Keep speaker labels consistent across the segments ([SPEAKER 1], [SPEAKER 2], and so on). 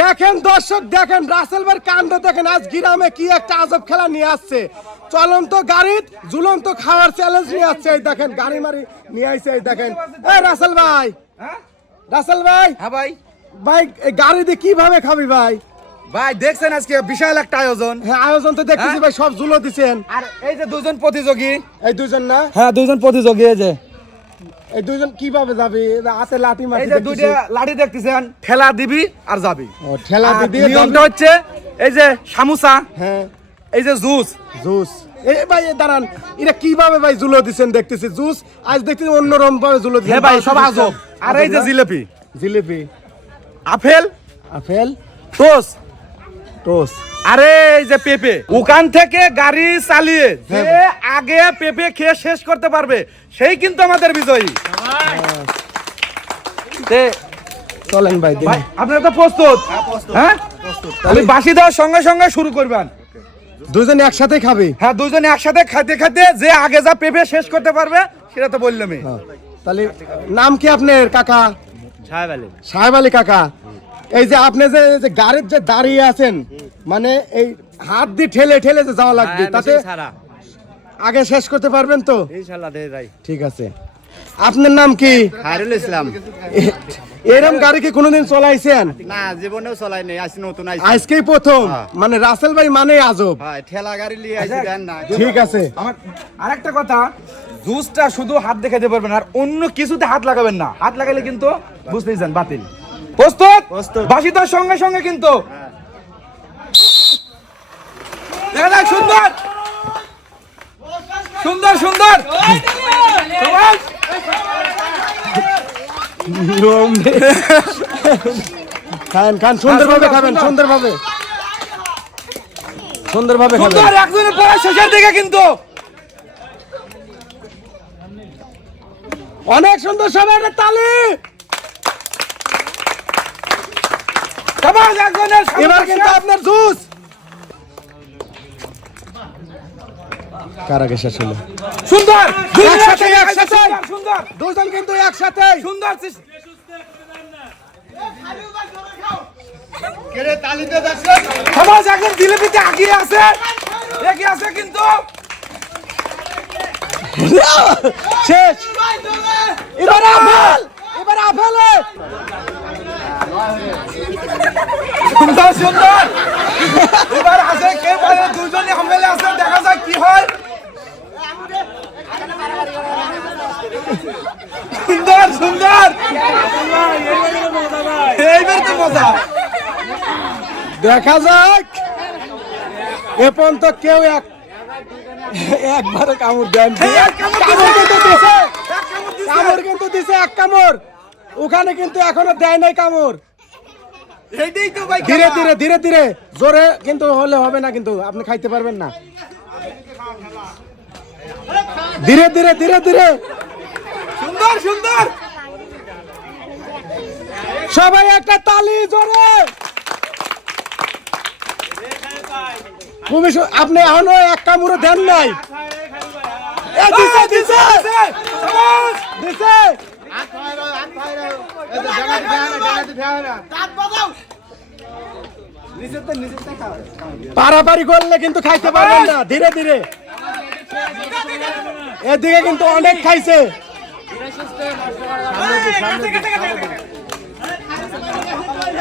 [SPEAKER 1] দেখেন দর্শক দেখেন রাসেল ভাইয়ের কাণ্ড দেখেন আজ গ্রামে কি একটা আজব খেলা নিয়ে আসছে। চলন্ত গাড়ির ঝুলন্ত খাওয়ার চ্যালেঞ্জ নিয়ে আসছে। এই দেখেন গাড়ি মারি নিয়ে আসছে এই দেখেন। এই রাসেল ভাই
[SPEAKER 2] হ্যাঁ?
[SPEAKER 1] রাসেল ভাই
[SPEAKER 2] হ্যাঁ ভাই।
[SPEAKER 1] ভাই এই গাড়ি দিয়ে কীভাবে খাবি ভাই?
[SPEAKER 2] ভাই দেখছেন আজকে বিশাল একটা আয়োজন।
[SPEAKER 1] হ্যাঁ আয়োজন তো দেখতেছি
[SPEAKER 2] হ্যাঁ?
[SPEAKER 1] ভাই সব ঝুলো দিছেন।
[SPEAKER 2] আর এই যে দুজন প্রতিযোগী।
[SPEAKER 1] এই দুজন না?
[SPEAKER 2] হ্যাঁ দুজন প্রতিযোগী এই যে।
[SPEAKER 1] এই দুজন কীভাবে যাবে? হাতে লাঠি মাটি
[SPEAKER 2] এই যে দুইটা লাঠি দেখতেছেন ঠেলা দিবি আর যাবি।
[SPEAKER 1] ও ঠেলা দিয়ে
[SPEAKER 2] নিয়মটা হচ্ছে এই যে সামুসা
[SPEAKER 1] হ্যাঁ।
[SPEAKER 2] এই যে জুস।
[SPEAKER 1] জুস। এই ভাই দাঁড়ান এটা কীভাবে ভাই জুলো দিছেন দেখতেছি? জুস আজ দেখতেছি অন্যরকম ভাবে জুলো দিছেন।
[SPEAKER 2] হ্যাঁ ভাই সব আজব। আর এই যে jalebi.
[SPEAKER 1] Jalebi.
[SPEAKER 2] Apple.
[SPEAKER 1] Apple.
[SPEAKER 2] Toast
[SPEAKER 1] toast
[SPEAKER 2] আরে এই যে পেঁপে। ওখান থেকে গাড়ি চালিয়ে যে
[SPEAKER 1] হ্যাঁ।
[SPEAKER 2] আগে পেঁপে খেয়ে শেষ করতে পারবে সেই কিন্তু আমাদের বিজয়ী।
[SPEAKER 1] চলেন ভাই
[SPEAKER 2] ভাই আপনারা তো প্রস্তুত? হ্যাঁ আমি বাসি দেওয়ার সঙ্গে সঙ্গে শুরু করবেন।
[SPEAKER 1] দুজন একসাথে খাবে?
[SPEAKER 2] হ্যাঁ দুজনে একসাথে খাইতে খাইতে যে আগে যা পেঁপে শেষ করতে পারবে সেটা তো বললামই
[SPEAKER 1] হ্যাঁ। তাহলে নাম কি আপনার কাকা? সাহেব আলী। কাকা। এই যে আপনি যে এই যে গাড়ির যে দাঁড়িয়ে আছেন মানে এই হাত দিয়ে ঠেলে ঠেলে যে যাওয়া লাগবে তাতে আগে শেষ করতে পারবেন তো? ঠিক আছে। আপনার নাম কি?
[SPEAKER 3] হারুল ইসলাম।
[SPEAKER 1] এরম গাড়ি কি কোনোদিন চলাইছেন?
[SPEAKER 3] না জীবনেও চলাই নেই আসি নতুন আইসি
[SPEAKER 1] আজকেই প্রথম।
[SPEAKER 3] হ্যাঁ।
[SPEAKER 1] মানে রাসেল ভাই মানে আজব।
[SPEAKER 3] হয় ঠেলা গাড়ি লিয়ে আইসি দেন না।
[SPEAKER 1] ঠিক আছে।
[SPEAKER 2] আমার আরেকটা কথা জুসটা শুধু হাত দেখাতে পারবেন আর অন্য কিছুতে হাত লাগাবেন না। হাত লাগালে কিন্তু বুঝতেই যান বাতিল। প্রস্তুত?
[SPEAKER 3] প্রস্তুত।
[SPEAKER 2] বাসি দেওয়ার সঙ্গে সঙ্গে কিন্তু। দেখা যাক সুন্দর। সুন্দর সুন্দর সবাই
[SPEAKER 1] খান খান সুন্দরভাবে খাবেন সুন্দরভাবে। সুন্দরভাবে খাবেন।
[SPEAKER 2] একজনের পরে শেষের দিকে কিন্তু।
[SPEAKER 1] অনেক সুন্দর সবাই একটা তালি।
[SPEAKER 2] সবাই একজনের
[SPEAKER 1] এবার কিন্তু আপনার জুস। কার আগে শেষ হলো?
[SPEAKER 2] সুন্দর
[SPEAKER 1] একসাথে, একসাথে।
[SPEAKER 2] সুন্দর
[SPEAKER 1] দুজন কিন্তু একসাথে।
[SPEAKER 2] সুন্দর সমাজ একদম জিলিপিতে আগিয়ে আছে। এগিয়ে আছে কিন্তু।
[SPEAKER 1] শেষ। এবার আপেল এবার আপেলে
[SPEAKER 2] সুন্দর সুন্দর। এবার আছে কে বলে? দুজনে হামেলে আছে, দেখা যাক কি হয়। সুন্দর সুন্দর। এইবার তো মজা।
[SPEAKER 1] দেখা যাক। এ পর্যন্ত কেউ এক একবারে কামড় দেন
[SPEAKER 2] কামড়
[SPEAKER 1] কামড় কিন্তু দিছে।
[SPEAKER 2] এক কামড়
[SPEAKER 1] কিন্তু দিছে এক কামড়। ওখানে কিন্তু এখনও দেয় নাই কামড়। ধীরে ধীরে ধীরে ধীরে। জোরে কিন্তু হলে হবে না কিন্তু আপনি খাইতে পারবেন না। ধীরে ধীরে ধীরে ধীরে।
[SPEAKER 2] সুন্দর সুন্দর।
[SPEAKER 1] সবাই একটা তালি জোরে। সু- আপনি এখনও এক কামড়ও দেন নাই। এ, দিছে দিছে দিছে পারাপারি করলে কিন্তু খাইতে পারবেন না। ধীরে ধীরে। এদিকে কিন্তু অনেক খাইছে।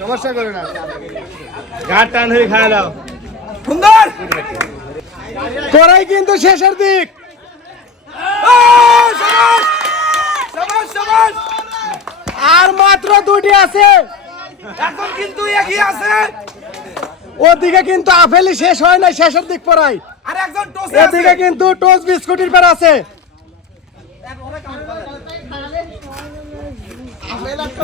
[SPEAKER 3] সমস্যা করো না। ঘাট টান হয়ে খায় দাও।
[SPEAKER 2] সুন্দর!
[SPEAKER 1] তোরাই কিন্তু শেষের দিক। আর মাত্র দুটি আছে।
[SPEAKER 2] এখন কিন্তু এগিয়ে আছে।
[SPEAKER 1] ওদিকে কিন্তু আপেলই শেষ হয় না শেষের দিক পড়াই।
[SPEAKER 2] আর একজন টোসে
[SPEAKER 1] এদিকে কিন্তু টোস্ট বিস্কুটের পর আছে।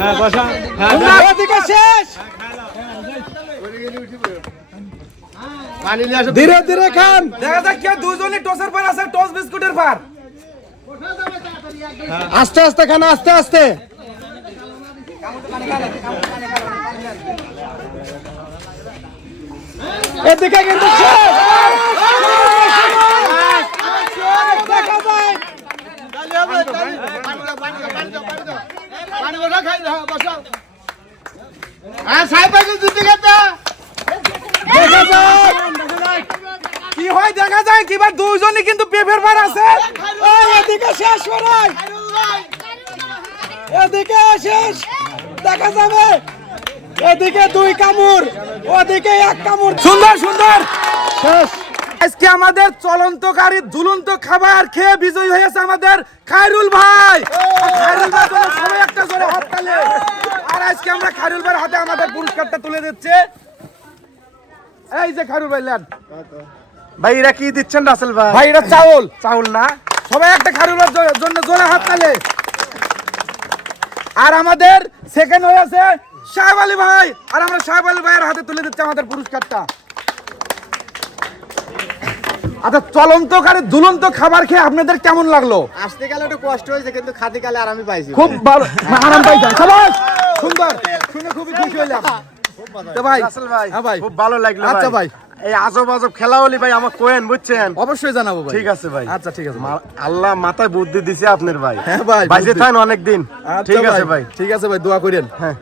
[SPEAKER 3] হ্যাঁ বসা।
[SPEAKER 1] এদিকে শেষ।
[SPEAKER 3] পানি নিয়ে
[SPEAKER 1] ধীরে ধীরে খান।
[SPEAKER 2] দেখা যাক কে দুজনই টসের পার আছে টস বিস্কুটের পার।
[SPEAKER 1] আস্তে আস্তে খান আস্তে আস্তে। এদিকে কিন্তু শেষ।
[SPEAKER 3] পানি বসা খাই দাও বসা। হ্যাঁ সাহেব
[SPEAKER 1] দেখা যায়
[SPEAKER 2] কি হয়, দেখা যায় কিবার দুজনই কিন্তু পেপের পার আছে।
[SPEAKER 1] এদিকে শেষ করাই এদিকে শেষ। দেখা যাবে। এদিকে দুই কামড় ওদিকে এক কামড়
[SPEAKER 2] সুন্দর সুন্দর।
[SPEAKER 1] শেষ।
[SPEAKER 2] আজকে আমাদের চলন্তকারী ঝুলন্ত খাবার খেয়ে বিজয়ী হয়েছে আমাদের খায়রুল ভাই। খায়রুল ভাই সবাই একটা জোরে হাত তালে। আর আজকে আমরা খায়রুল ভাইয়ের হাতে আমাদের পুরস্কারটা তুলে দিচ্ছে। এই যে খায়রুল ভাই লেন
[SPEAKER 1] ভাই এরা কি দিচ্ছেন রাসেল ভাই?
[SPEAKER 2] ভাই এটা চাউল।
[SPEAKER 1] চাউল না?
[SPEAKER 2] সবাই একটা খায়রুল ভাইয়ের জন্য জোরে হাত তালে। আর আমাদের সেকেন্ড হয়েছে সাহেব আলী ভাই। আর আমরা সাহেব আলী ভাইয়ের হাতে তুলে দিচ্ছি আমাদের পুরস্কারটা। আচ্ছা চলন্তকারী দুলন্ত খাবার খেয়ে আপনাদের কেমন লাগল?
[SPEAKER 3] আসতে গেলে একটু কষ্ট হয়েছে কিন্তু খাতে গেলে আরামই পাইছি।
[SPEAKER 2] খুব ভালো আরাম পাইছেন সবাই সুন্দর শুনে খুবই খুশি হইলাম। তো ভাই
[SPEAKER 1] ভাই
[SPEAKER 2] হ্যাঁ ভাই।
[SPEAKER 1] খুব ভালো লাগল
[SPEAKER 2] আচ্ছা ভাই।
[SPEAKER 1] এই আজব আজব খেলা হলি ভাই আমার কোয়েন বুঝছেন?
[SPEAKER 2] অবশ্যই জানাব ভাই।
[SPEAKER 1] ঠিক আছে ভাই।
[SPEAKER 2] আচ্ছা ঠিক আছে
[SPEAKER 1] আল্লাহ মাথায় বুদ্ধি দিছে আপনার ভাই।
[SPEAKER 2] হ্যাঁ ভাই,
[SPEAKER 1] বাইসে
[SPEAKER 2] বুদ্ধি।
[SPEAKER 1] থাকেন অনেক দিন
[SPEAKER 2] আচ্ছা
[SPEAKER 1] ঠিক আছে ভাই।
[SPEAKER 2] ঠিক আছে ভাই দোয়া করেন।
[SPEAKER 1] হ্যাঁ।